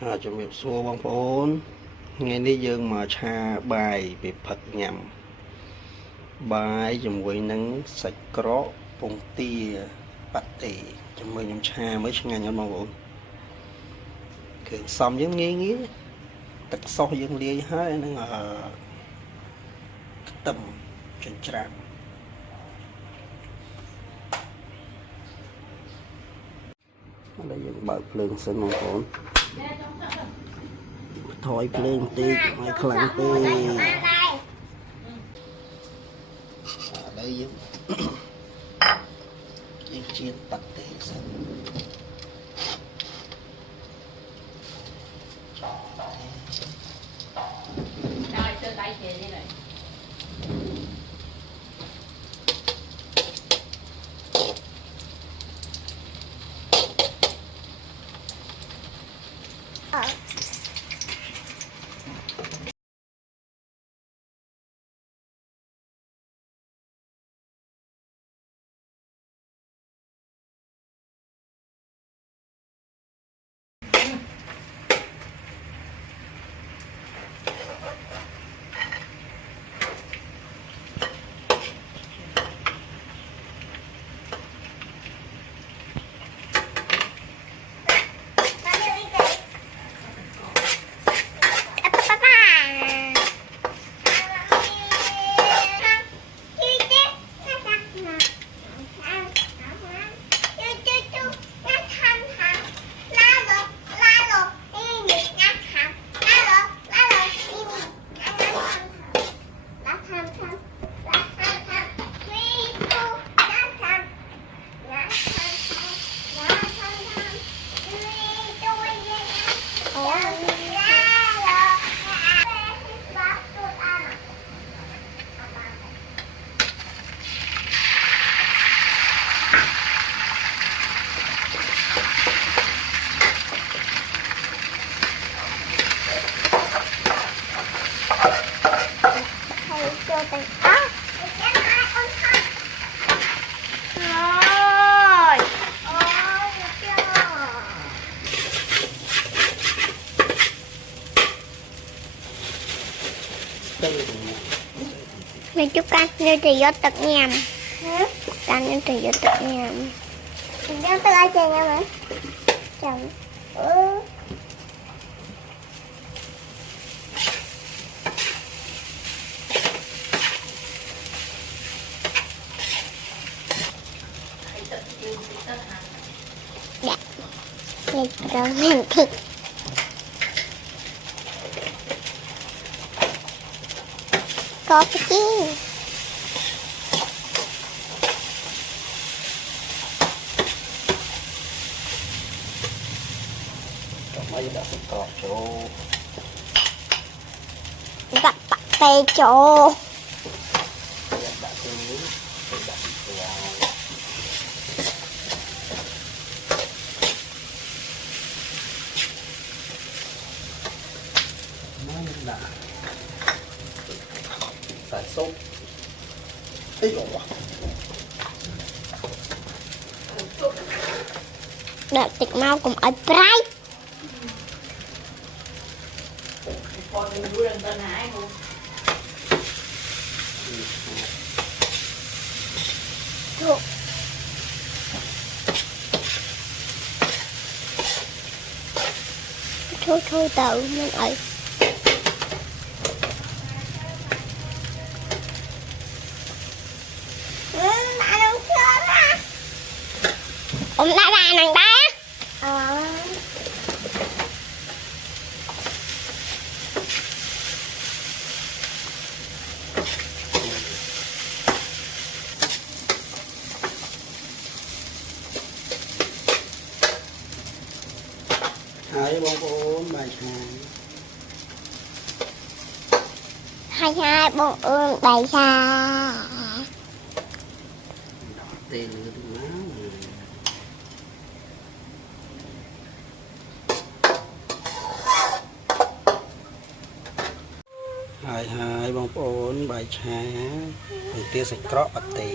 ជំរាបសួរបងប្អូនថ្ងៃនេះយើងមកឆាបាយពីផឹកញ៉ាំបាយជាមួយនឹងសាច់ក្រកពងទាប៉ាតេជាមួយខ្ញុំឆាមើលឆ្ងាញ់អត់បងប្អូនគ្រឿងផ្សំយើងងាយទឹកសុសយើងលាយហើយនឹងខ្ទឹមចិញ្ច្រាំឥឡូវយើងបើកភ្លើងសិនបងប្អូនថយភ្លើងបន្តិចឲ្យខ្លាំងពេកឥឡូវយើងជៀនប៉ាតេសិនrồi tôi tay chè đi này Mày chúc con như thì vô tật nhầm. Con như thì vô tật nhầm. Mình đang tới ai chơi nhau hả? Chồng. Dạ. Mình rồi mình thịt. Có cái chi mấy đã phải cọp chỗ đặt bạc tê chỗ đã tưới đã đã xài sốt ấy rồi đợi tịch mau cùng ở trái con đừng đuôi đừng tân hái không thôi tự mình ở ông đã ra nàng ta hai bông bốn bài hai hai bọn ương bài xa tiền hai bông bốn bài trà ទាសាច់ក្រកអត់ទេ